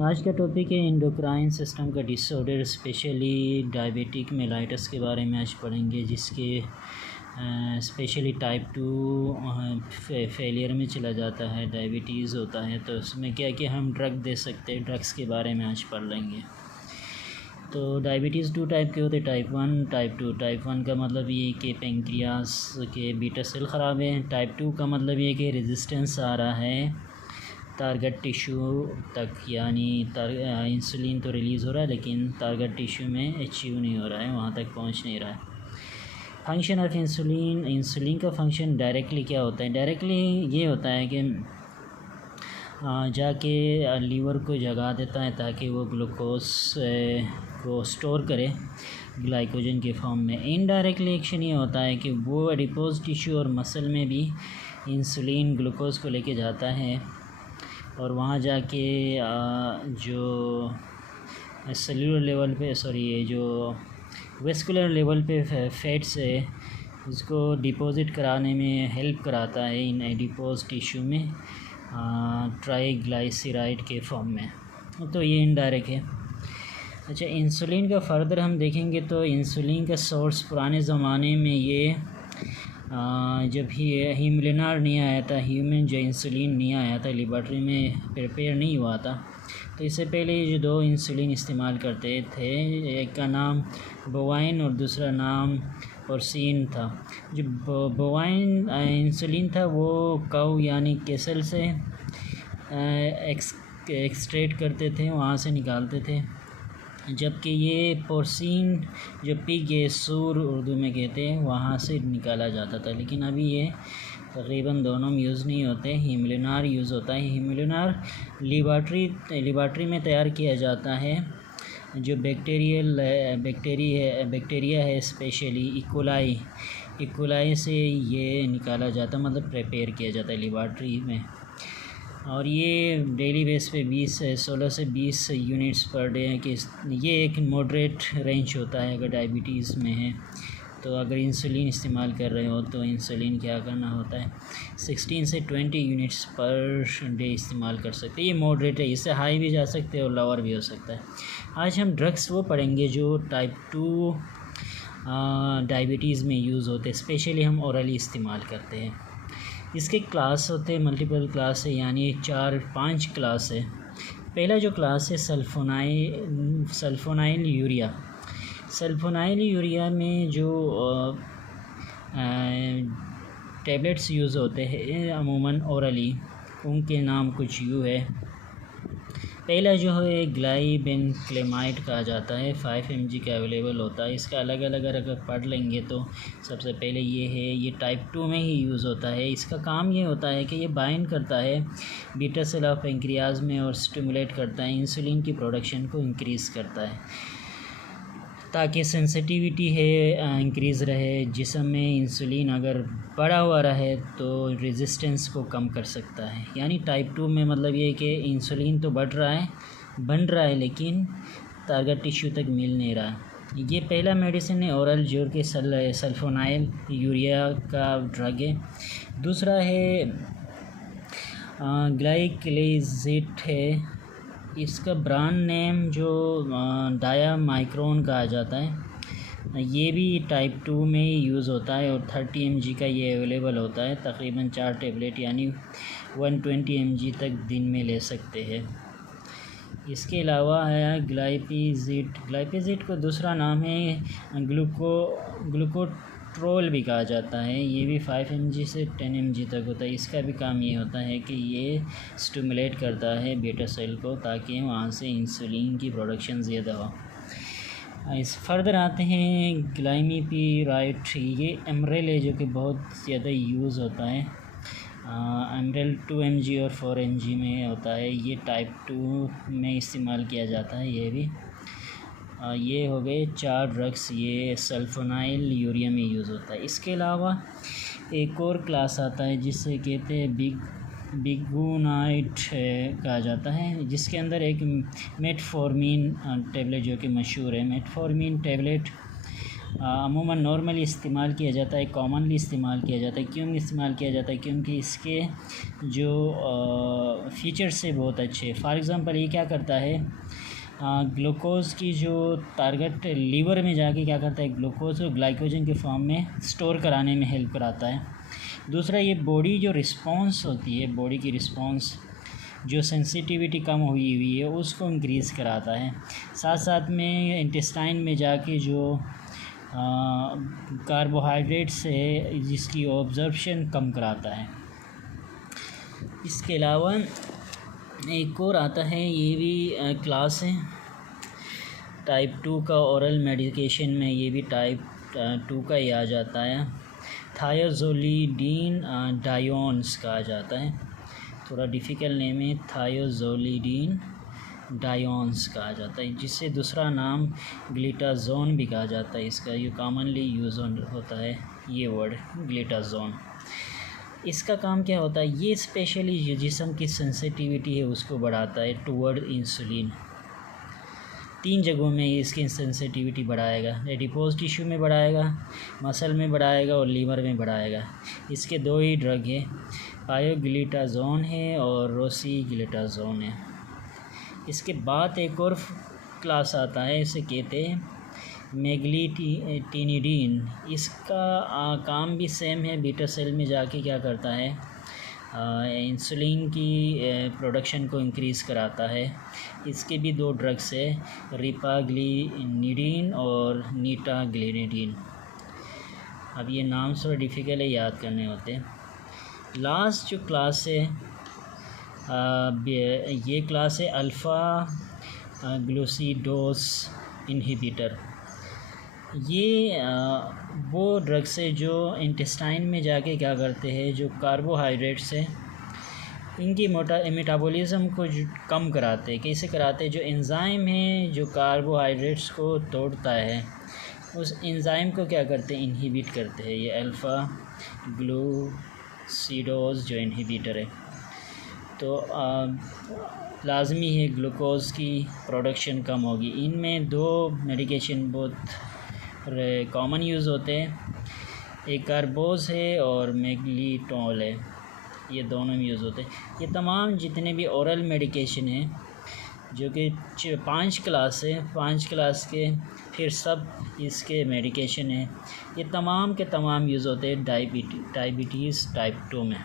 आज का टॉपिक है एंडोक्राइन सिस्टम का डिसऑर्डर, स्पेशली डायबिटिक मेलाइटस के बारे में आज पढ़ेंगे, जिसके स्पेशली टाइप 2 फेलियर में चला जाता है, डायबिटीज़ होता है। तो उसमें क्या कि हम ड्रग दे सकते हैं, ड्रग्स के बारे में आज पढ़ लेंगे। तो डायबिटीज़ 2 टाइप के होते हैं, टाइप 1 टाइप 2। टाइप 1 का मतलब ये कि पेंक्रियास के बीटा सेल ख़राब है। टाइप 2 का मतलब ये कि रेजिस्टेंस आ रहा है टारगेट टिश्यू तक, यानी इंसुलिन तो रिलीज़ हो रहा है लेकिन टारगेट टिश्यू में अचीव नहीं हो रहा है, वहाँ तक पहुँच नहीं रहा है। फंक्शन ऑफ इंसुलिन का फंक्शन डायरेक्टली क्या होता है? डायरेक्टली ये होता है कि जाके लीवर को जगा देता है ताकि वो ग्लूकोज को स्टोर करे ग्लाइकोजन के फॉर्म में। इनडायरेक्टली एक्शन ये होता है कि वो एडिपोज टिश्यू और मसल में भी इंसुलिन ग्लूकोज को लेके जाता है और वहाँ जाके जो सेलुलर लेवल पे ये जो वेस्कुलर लेवल पे फैट्स है उसको डिपॉजिट कराने में हेल्प कराता है इन एडिपोज टिश्यू में ट्राइग्लाइसराइड के फॉर्म में। तो ये इनडायरेक्ट है। अच्छा, इंसुलिन का फर्दर हम देखेंगे तो इंसुलिन का सोर्स पुराने ज़माने में ये जब हीमलिनार नहीं आया था, ह्यूमन जो इंसुलिन नहीं आया था, लेबॉरेटरी में प्रिपेयर नहीं हुआ था, तो इससे पहले ये जो 2 इंसुलिन इस्तेमाल करते थे, एक का नाम बोवाइन और दूसरा नाम पोर्सिन था। जो बोवाइन इंसुलिन था वो काऊ यानी कैसल से एक्सट्रैक्ट करते थे, वहाँ से निकालते थे, जबकि ये पोर्सिन जो पिग है, सूर उर्दू में कहते हैं, वहाँ से निकाला जाता था। लेकिन अभी ये तकरीबन दोनों में यूज़ नहीं होते, हीमलिनार यूज़ होता है। हीमलिनार लेबॉरेटरी में तैयार किया जाता है। जो बैक्टीरिया है स्पेशली इकोलाई से ये निकाला जाता, मतलब प्रिपेयर किया जाता है लेबॉरेटरी में। और ये डेली बेस पे 16 से 20 यूनिट्स पर डे है कि ये एक मॉडरेट रेंज होता है। अगर डायबिटीज़ में है तो अगर इंसुलिन इस्तेमाल कर रहे हो तो इंसुलिन क्या करना होता है, 16 से 20 यूनिट्स पर डे इस्तेमाल कर सकते हैं। ये मॉडरेट है, इससे हाई भी जा सकते हैं और लोअर भी हो सकता है। आज हम ड्रग्स वो पढ़ेंगे जो टाइप 2 डायबिटीज़ में यूज़ होते हैं, स्पेशली हम ओरली इस्तेमाल करते हैं। इसके क्लास होते हैं, मल्टीपल क्लास है, यानी 4-5 क्लास है। पहला जो क्लास है सल्फोनाइल यूरिया में जो टैबलेट्स यूज़ होते हैं अमूमन ओरली, उनके नाम कुछ यूँ है। पहला जो है ग्लाइबेनक्लेमाइड कहा जाता है, 5 mg का अवेलेबल होता है। इसका अलग अलग अगर पढ़ लेंगे तो सबसे पहले ये है, ये टाइप 2 में ही यूज़ होता है। इसका काम ये होता है कि ये बाइंड करता है बीटा सेल ऑफ पेंक्रियाज में और स्टिमुलेट करता है, इंसुलिन की प्रोडक्शन को इंक्रीज़ करता है ताकि सेंसिटिविटी है इंक्रीज़ रहे। जिस्म में इंसुलिन अगर बढ़ा हुआ रहे तो रेजिस्टेंस को कम कर सकता है। यानी टाइप 2 में मतलब ये कि इंसुलिन तो बन रहा है लेकिन टारगेट टिश्यू तक मिल नहीं रहा। ये पहला मेडिसिन है ओरल जो कि सल्फोनाइल यूरिया का ड्रग है। दूसरा है ग्लाइकोलिजिट है, इसका ब्रांड नेम जो डायामाइक्रोन कहा जाता है। ये भी टाइप 2 में ही यूज़ होता है और 30 mg का ये अवेलेबल होता है। तकरीबन 4 टैबलेट यानी 120 mg तक दिन में ले सकते हैं। इसके अलावा है ग्लाइपेजिट को दूसरा नाम है ग्लूकोट्रोल भी कहा जाता है। ये भी 5 mg से 10 mg तक होता है। इसका भी काम ये होता है कि ये स्टिमुलेट करता है बीटा सेल को ताकि वहाँ से इंसुलिन की प्रोडक्शन ज़्यादा हो। इस फर्दर आते हैं ग्लाइमीपिराइड, ये एमरेल है जो कि बहुत ज़्यादा यूज़ होता है। एमरेल 2 mg और 4 mg में होता है। ये टाइप 2 में इस्तेमाल किया जाता है। ये भी ये हो गए 4 ड्रग्स, ये सल्फोनाइल यूरिया में यूज़ होता है। इसके अलावा एक और क्लास आता है जिसे कहते हैं बिगुनाइड कहा जाता है, जिसके अंदर एक मेटफॉर्मिन टैबलेट जो कि मशहूर है। मेटफॉर्मिन टैबलेट अमूमन नॉर्मली इस्तेमाल किया जाता है, कॉमनली इस्तेमाल किया जाता है। क्यों इस्तेमाल किया जाता है? क्योंकि इसके जो फ़ीचर्स है बहुत अच्छे। फॉर एग्ज़ाम्पल ये क्या करता है, ग्लूकोज़ की जो टारगेट लीवर में जाके क्या करता है, ग्लूकोज़ को ग्लाइकोजन के फॉर्म में स्टोर कराने में हेल्प कराता है। दूसरा, ये बॉडी जो रिस्पॉन्स होती है, बॉडी की रिस्पॉन्स जो सेंसिटिविटी कम हुई है उसको इंक्रीज़ कराता है। साथ साथ में इंटेस्टाइन में जाके जो कार्बोहाइड्रेट्स है जिसकी ऑब्जर्प्शन कम कराता है। इसके अलावा एक और आता है, ये भी क्लास है टाइप 2 का। ओरल मेडिकेशन में ये भी टाइप 2 का ही आ जाता है। थायोजोलिडीन डायोन्स कहा जाता है, थोड़ा डिफ़िकल्ट नेम है। थायोजोलिडीन डायोन्स कहा जाता है, जिससे दूसरा नाम ग्लिटाजोन भी कहा जाता है। इसका ये कॉमनली यूज़ होता है ये वर्ड ग्लिटाजोन। इसका काम क्या होता है, ये स्पेशली जो जिस्म की सेंसिटिविटी है उसको बढ़ाता है टुवर्ड इंसुलिन। 3 जगहों में इसकी सेंसिटिविटी बढ़ाएगा, एडिपोज टिश्यू में बढ़ाएगा, मसल में बढ़ाएगा और लीवर में बढ़ाएगा। इसके 2 ही ड्रग है, पायोग्लिटाजोन है और रोसीग्लिटाजोन है। इसके बाद एक और क्लास आता है, इसे कहते हैं मेग्लिटिनिडीन। इसका काम भी सेम है, बीटा सेल में जाके क्या करता है, इंसुलिन की प्रोडक्शन को इंक्रीज़ कराता है। इसके भी 2 ड्रग्स है, रिपाग्लिनिडीन और नीटाग्लिनिडीन। अब ये नाम थोड़ा डिफ़िकल्ट है याद करने होते हैं। लास्ट जो क्लास है ये क्लास है अल्फ़ा ग्लूसिडोस इनहिबिटर। ये वो ड्रग्स है जो इंटेस्टाइन में जाके क्या करते हैं, जो कार्बोहाइड्रेट्स है इनकी मेटाबॉलिज्म को कम कराते हैं। कैसे कराते हैं, जो एंजाइम है जो कार्बोहाइड्रेट्स को तोड़ता है उस एंजाइम को क्या करते हैं, इनहिबिट करते हैं। ये अल्फ़ा ग्लूसिडोज जो इनहिबिटर है। तो लाजमी है ग्लूकोज़ की प्रोडक्शन कम होगी। इनमें 2 मेडिकेशन बहुत कॉमन यूज़ होते हैं, एक कार्बोज है और मेग्लिटोल है, ये दोनों में यूज़ होते हैं। ये तमाम जितने भी ओरल मेडिकेशन हैं जो कि 5 क्लास है, 5 क्लास के फिर सब इसके मेडिकेशन हैं, ये तमाम के तमाम यूज़ होते हैं डायबिटीज़ टाइप 2 में।